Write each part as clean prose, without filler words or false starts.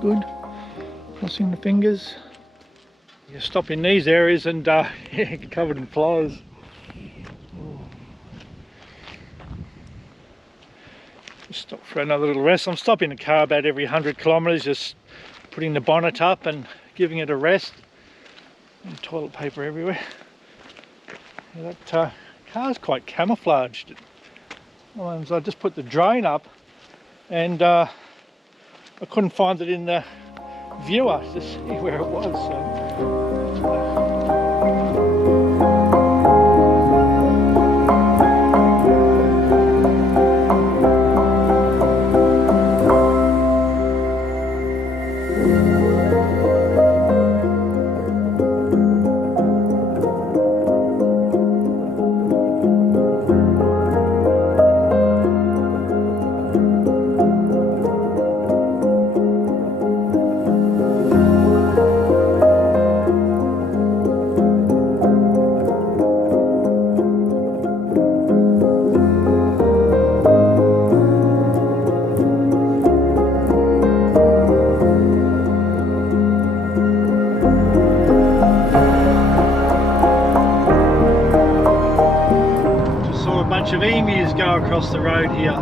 good. Crossing the fingers. You stop in these areas and covered in flies. Just stop for another little rest. I'm stopping the car about every 100 kilometres, just putting the bonnet up and giving it a rest. And toilet paper everywhere. Yeah, that car's quite camouflaged. I just put the drone up and I couldn't find it in the viewer to see where it was. Of emus go across the road here.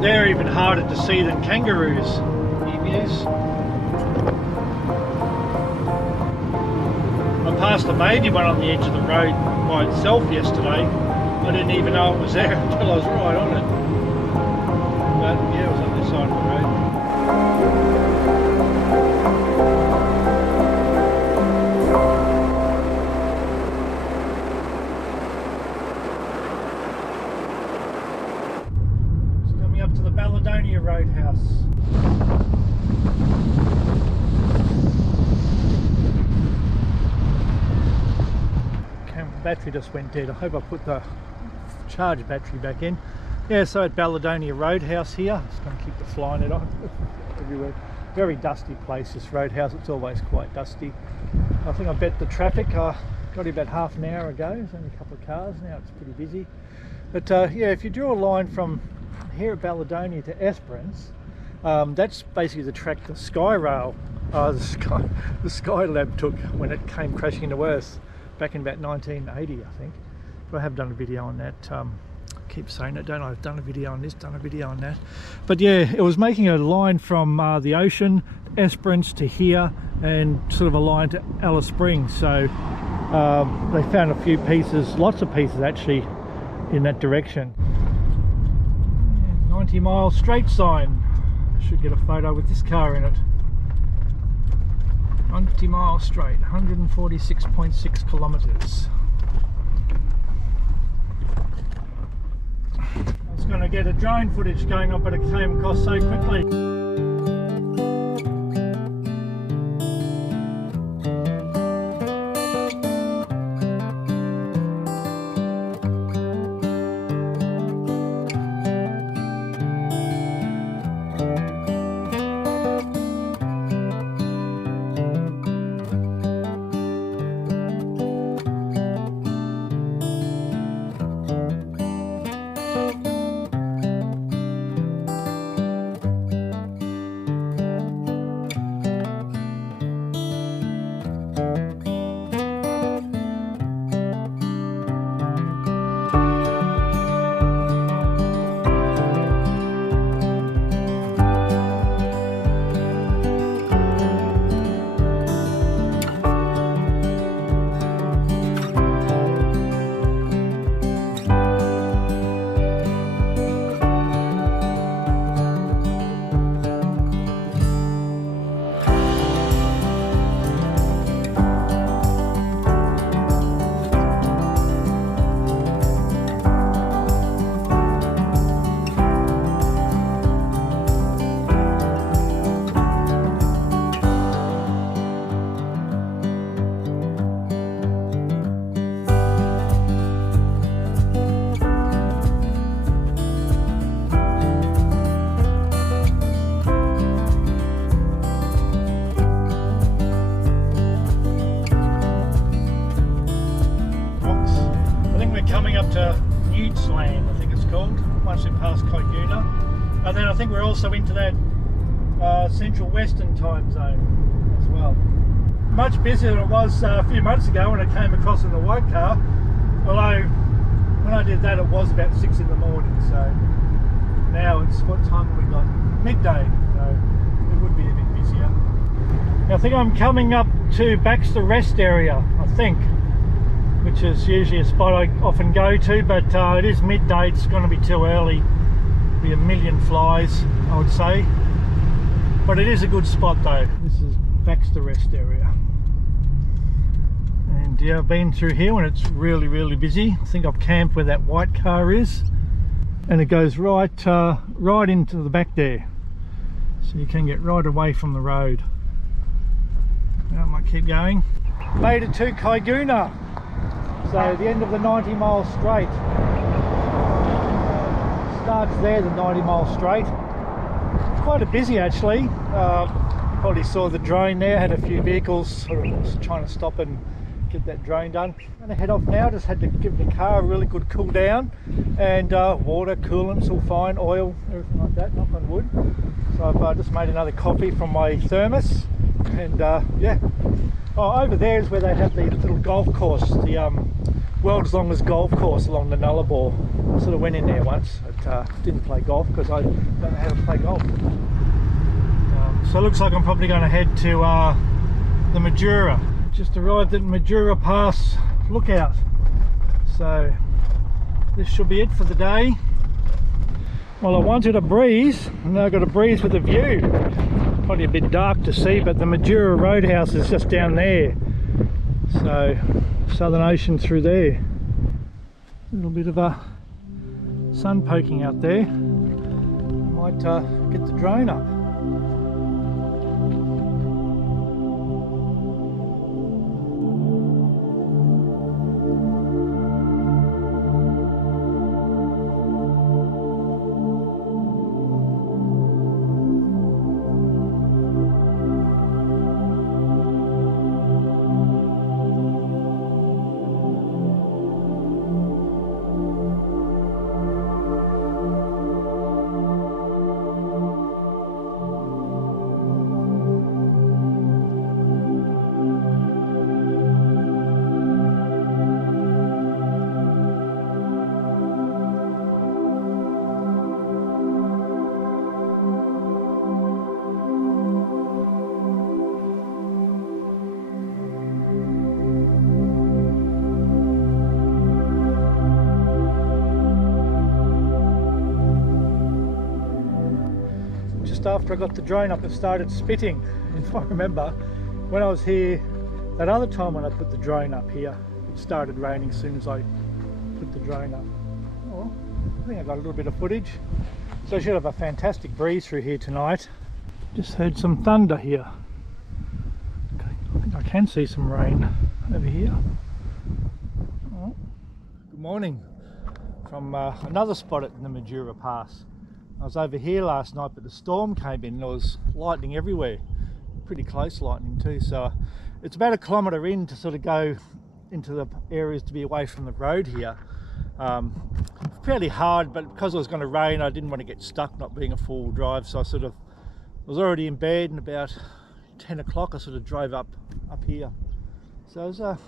They're even harder to see than kangaroos. Emus. I passed a maybe one on the edge of the road by itself yesterday. I didn't even know it was there until I was right on it. But yeah, it was on this side of the road. Up to the Balladonia roadhouse. Battery just went dead. I hope I put the charge battery back in. Yeah, so at Balladonia roadhouse here, just going to keep the fly net on everywhere. Very dusty place, this roadhouse. It's always quite dusty. I think I bet the traffic. I got here about half an hour ago. There's only a couple of cars now. It's pretty busy. But yeah, if you draw a line from here at Balladonia to Esperance, that's basically the track the Skyrail, the Skylab took when it came crashing into Earth back in about 1980, I think. But I have done a video on that. I keep saying it, don't I? I've done a video on this, done a video on that. But yeah, it was making a line from the ocean, Esperance to here, and sort of a line to Alice Springs. So they found a few pieces, lots of pieces actually, in that direction. 90 mile straight sign. I should get a photo with this car in it. 90 miles straight, 146.6 kilometres. I was going to get a drone footage going on, but it came across so quickly. And then I think we're also into that Central Western time zone as well. Much busier than it was a few months ago when I came across in the white car, although when I did that it was about 6 in the morning, so now it's, what time have we got? Midday, so it would be a bit busier. Now, I think I'm coming up to Baxter Rest area, I think, which is usually a spot I often go to, but it is midday, it's going to be too early. Be a million flies, I would say, but it is a good spot though. This is Baxter Rest area, and yeah, I've been through here when it's really busy. I think I've camped where that white car is, and it goes right into the back there, so you can get right away from the road. Now I might keep going. Made it to Kaiguna, so the end of the 90-mile straight. Starts there, the 90-mile straight. It's quite a busy actually. Probably saw the drone there, had a few vehicles sort of trying to stop and get that drone done. I'm going to head off now, just had to give the car a really good cool down, and water, coolant's all fine, oil, everything like that, knock on wood. So I've just made another coffee from my thermos, and yeah. Oh, over there is where they have the little golf course, the world's longest golf course along the Nullarbor. I sort of went in there once, but didn't play golf because I don't know how to play golf. So it looks like I'm probably going to head to the Madura. Just arrived at Madura Pass lookout. So this should be it for the day. Well, I wanted a breeze, and now I've got a breeze with a view. Probably a bit dark to see, but the Madura Roadhouse is just down there. So Southern Ocean through there. A little bit of a sun poking out there. I might get the drone up. After I got the drone up, it started spitting. If I remember, when I was here that other time when I put the drone up here, it started raining as soon as I put the drone up. Oh, I think I got a little bit of footage. So I should have a fantastic breeze through here tonight. Just heard some thunder here. Okay, I think I can see some rain over here. Oh, good morning from another spot at the Madura Pass. I was over here last night, but the storm came in and there was lightning everywhere. Pretty close lightning too, so it's about 1 kilometre in to sort of go into the areas to be away from the road here. Fairly hard, but because it was going to rain, I didn't want to get stuck not being a four-wheel drive, so I was already in bed, and about 10 o'clock I sort of drove up here. So it was,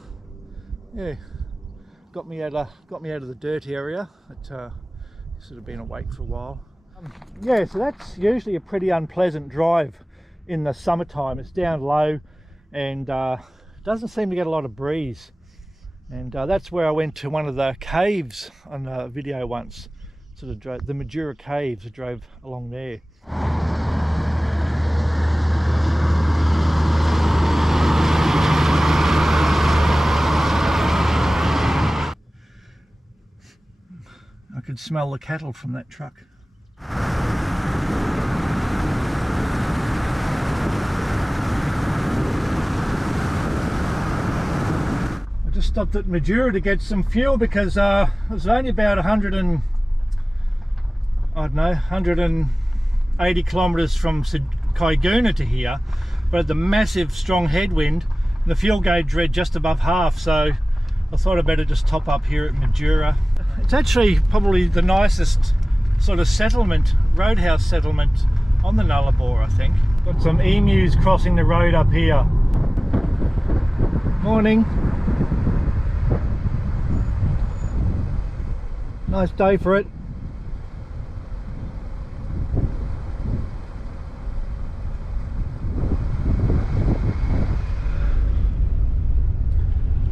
yeah, got me out of the dirt area. It sort of been awake for a while. Yeah, so that's usually a pretty unpleasant drive in the summertime. It's down low and doesn't seem to get a lot of breeze. And that's where I went to one of the caves on a video once. Sort of drove the Madura caves. I drove along there. I could smell the cattle from that truck. Stopped at Madura to get some fuel because it was only about 180 kilometres from Kaiguna to here, but at the massive strong headwind, the fuel gauge read just above half, so I thought I'd better just top up here at Madura. It's actually probably the nicest sort of settlement, roadhouse settlement on the Nullarbor, I think. Got some emus crossing the road up here. Morning. Nice day for it.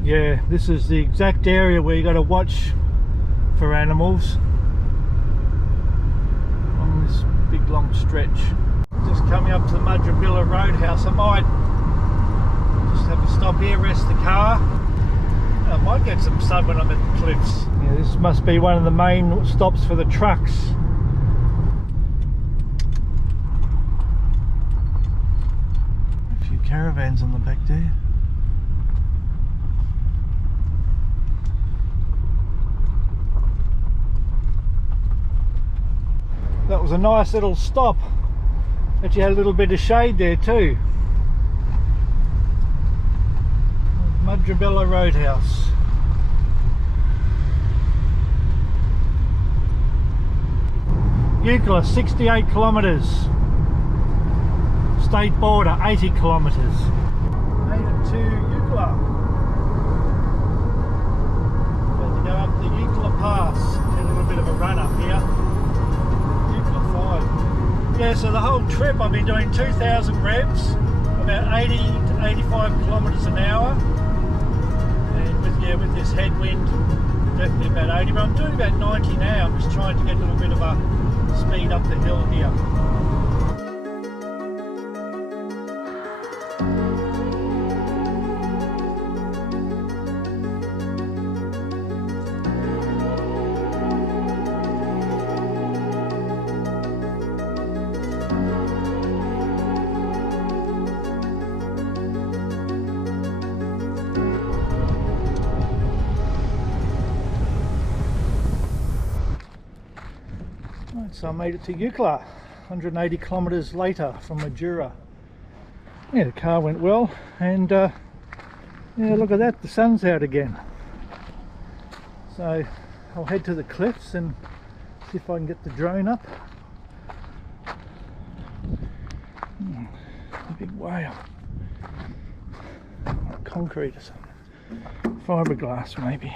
Yeah, this is the exact area where you got to watch for animals on this big long stretch. Just coming up to the Madura Roadhouse. I might just have to stop here, rest the car. I might get some sun when I'm at the cliffs. Yeah, this must be one of the main stops for the trucks. A few caravans on the back there. That was a nice little stop. Actually had a little bit of shade there too. Madura Roadhouse. Eucla, 68 kilometres. State border, 80 kilometres. Made it to Eucla. About to go up the Eucla Pass. Get a little bit of a run up here. Yeah, so the whole trip I've been doing 2,000 revs, about 80 to 85 kilometres an hour, and with this headwind, definitely about 80. But I'm doing about 90 now. I'm just trying to get a little bit of a speed up the hill here. So I made it to Eucla, 180 kilometres later from Madura. Yeah, the car went well, and yeah, look at that, the sun's out again. So I'll head to the cliffs and see if I can get the drone up. A big whale. Concrete or something. Fiberglass maybe.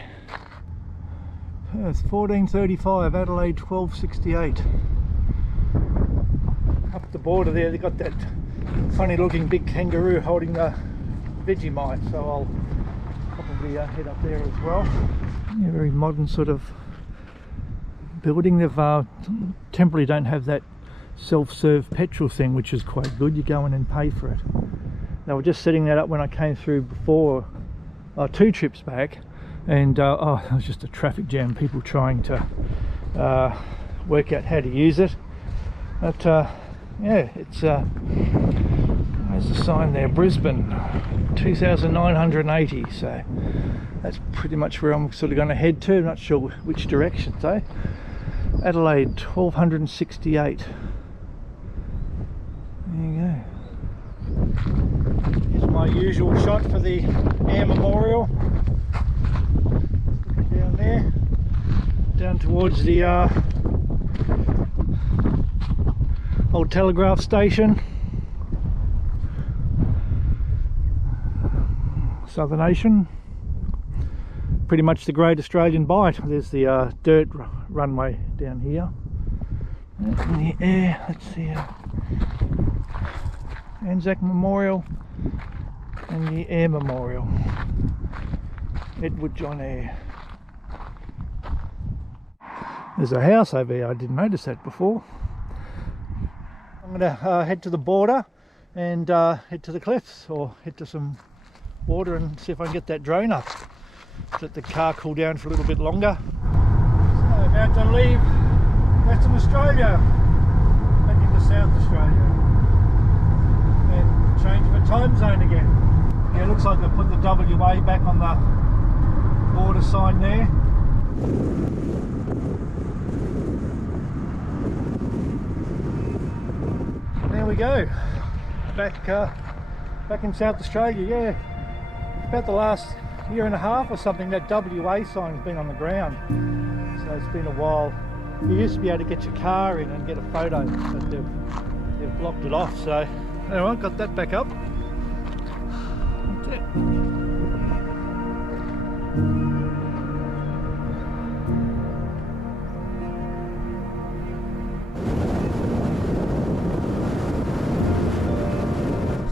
Perth 1435, Adelaide 1268. Up the border there, they got that funny looking big kangaroo holding the Vegemite, so I'll probably head up there as well. Yeah, very modern sort of building. They've temporarily don't have that self-serve petrol thing, which is quite good. You go in and pay for it. They were just setting that up when I came through before, 2 trips back. And oh, it was just a traffic jam, people trying to work out how to use it. But yeah, it's there's a sign there, Brisbane 2,980, so that's pretty much where I'm sort of going to head to. I'm not sure which direction though. Adelaide 1,268. There you go. Here's my usual shot for the Air Memorial. Down there, down towards the old telegraph station. Southern Ocean. Pretty much the Great Australian Bight. There's the dirt runway down here. In the air, let's see, Anzac Memorial and the Air Memorial. Edward John Eyre. There's a house over here, I didn't notice that before. I'm going to head to the border and head to the cliffs, or head to some water and see if I can get that drone up. Let the car cool down for a little bit longer. So about to leave Western Australia, back into South Australia, and change my time zone again. Yeah, it looks like I put the WA back on the border sign there. There we go, back in South Australia. Yeah, about the last year and a half or something that WA sign's been on the ground, so it's been a while. You used to be able to get your car in and get a photo, but they've they've blocked it off. So anyway, got that back up. That's it.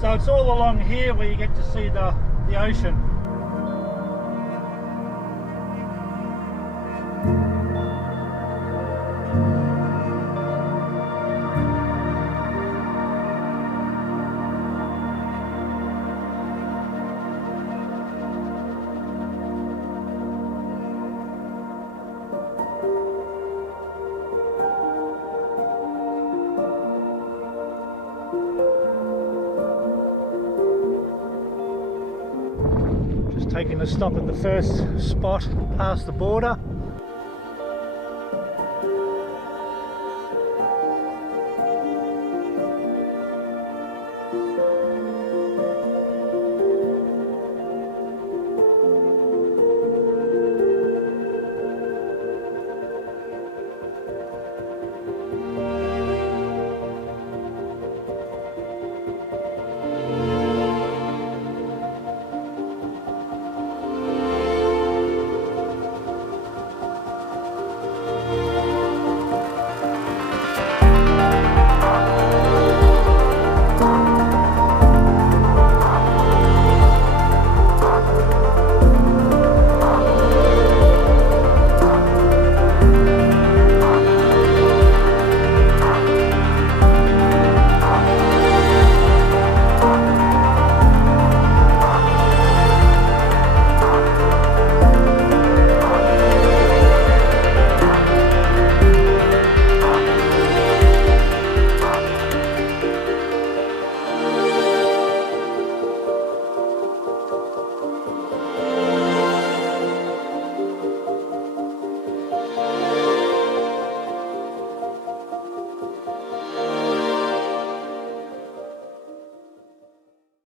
So it's all along here where you get to see the ocean. Taking a stop at the first spot past the border.